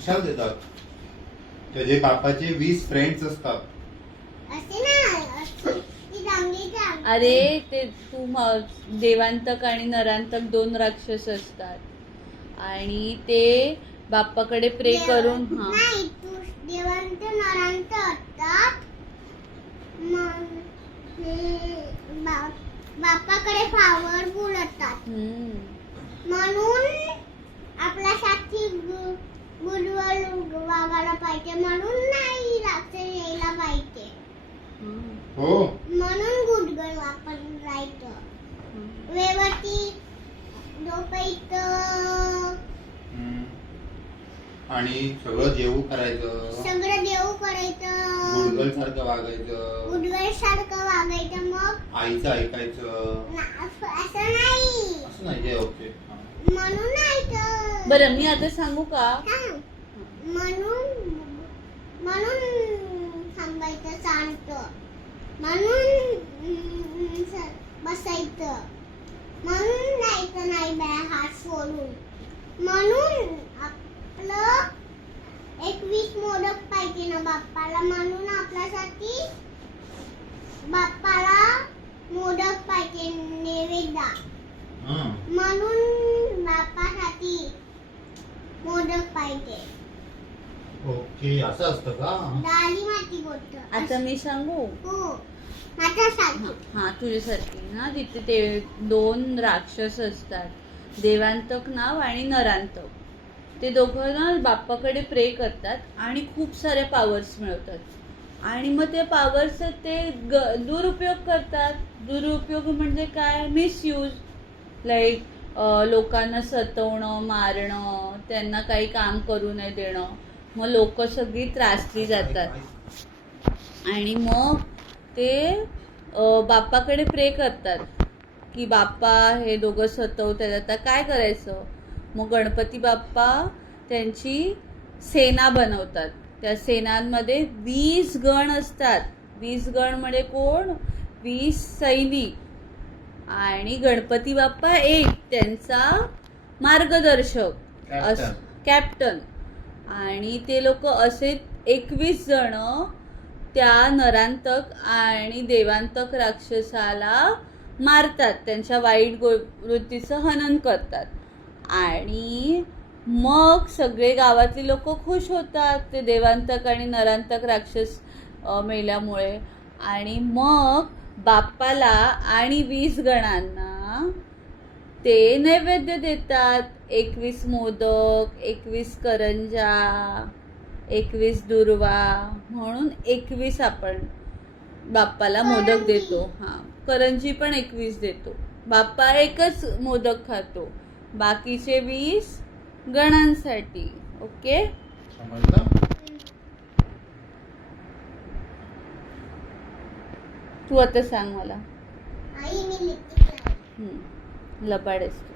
कशाला देतात? त्याचे बापाचे 20 फ्रेंड्स असतात. अरे ते तू देवांतक आणि नरांतक 2 राक्षस असतात आणि ते बाप्पाकडे प्रे करून नाही तू देवांत नरांत असतात. बाप्पाकडे पॉवरफुल असतात म्हणून आपल्यासाठी गुडवल वागायला पाहिजे म्हणून नाही राक्षस यायला पाहिजे. हो म्हणून गुडगल आपण राहायचं व्यवस्थित झोपायचं आणि सगळं जेवू करायचं. सगळं देव करायचं. गुडगल सारखं वागायचं. गुडगल सारखं वागायचं. मग आईचं ऐकायचं. असं नाही. असं नाही जे ओके. म्हणून नाही. बरं मी आता सांगू का? म्हणून थांबायचं शांत. म्हणून बसायचं. म्हणून जायचं नाही हात सोडून. म्हणून आपलं 21 मोदक पाहिजे ना बाप्पाला. म्हणून आपल्यासाठी बाप्पाला मोदक पाहिजे नैवेद्य. म्हणून बाप्पासाठी मोदक पाहिजे. ओके असं असतं का? डाळी माती गोष्ट. आता मी सांगू? हो माझ्यासाठी. हा तुझ्यासारखी ना. तिथे ते 2 राक्षस असतात, देवांतक नाव आणि नरांतक. ते दोघं ना बाप्पाकडे प्रे करतात आणि खूप सारे पॉवर्स मिळवतात आणि मग त्या पॉवर्सचा ते दुरुपयोग करतात. दुरुपयोग म्हणजे काय? मिसयूज. लाईक लोकांना सतवणं, मारणं, त्यांना काही काम करू नये देणं. मग लोक सगळी त्रासली जातात आणि मग ते बाप्पाकडे प्रे करतात की बाप्पा हे दोघं सतवतात, आता काय करायचं? मग गणपती बाप्पा त्यांची सेना बनवतात. त्या सेनांमध्ये 20 गण असतात. 20 गण म्हणजे कोण? 20 सैनिक आणि गणपती बाप्पा एक त्यांचा मार्गदर्शक कॅप्टन. आणि ते लोक असे 21 जण त्या नरांतक आणि देवांतक राक्षसाला मारतात, त्यांच्या वाईट वृत्तीचं हनन करतात. आणि मग सगळे गावातले लोक खुश होतात ते देवांतक आणि नरांतक राक्षस मेल्यामुळे. आणि मग बाप्पाला आणि 20 गणांना ते नैवेद्य देतात. 21 मोदक, 21 करंजा, 21 दुर्वा, म्हणून 21 आपण बाप्पाला मोदक देतो. करंजी पण 21 देतो. बाप्पा एकच मोदक खातो, बाकीचे 20 गणांसाठी. ओके समजलं? तू आता सांग मला. आई मी लिहिते. लबाड आहेस तू.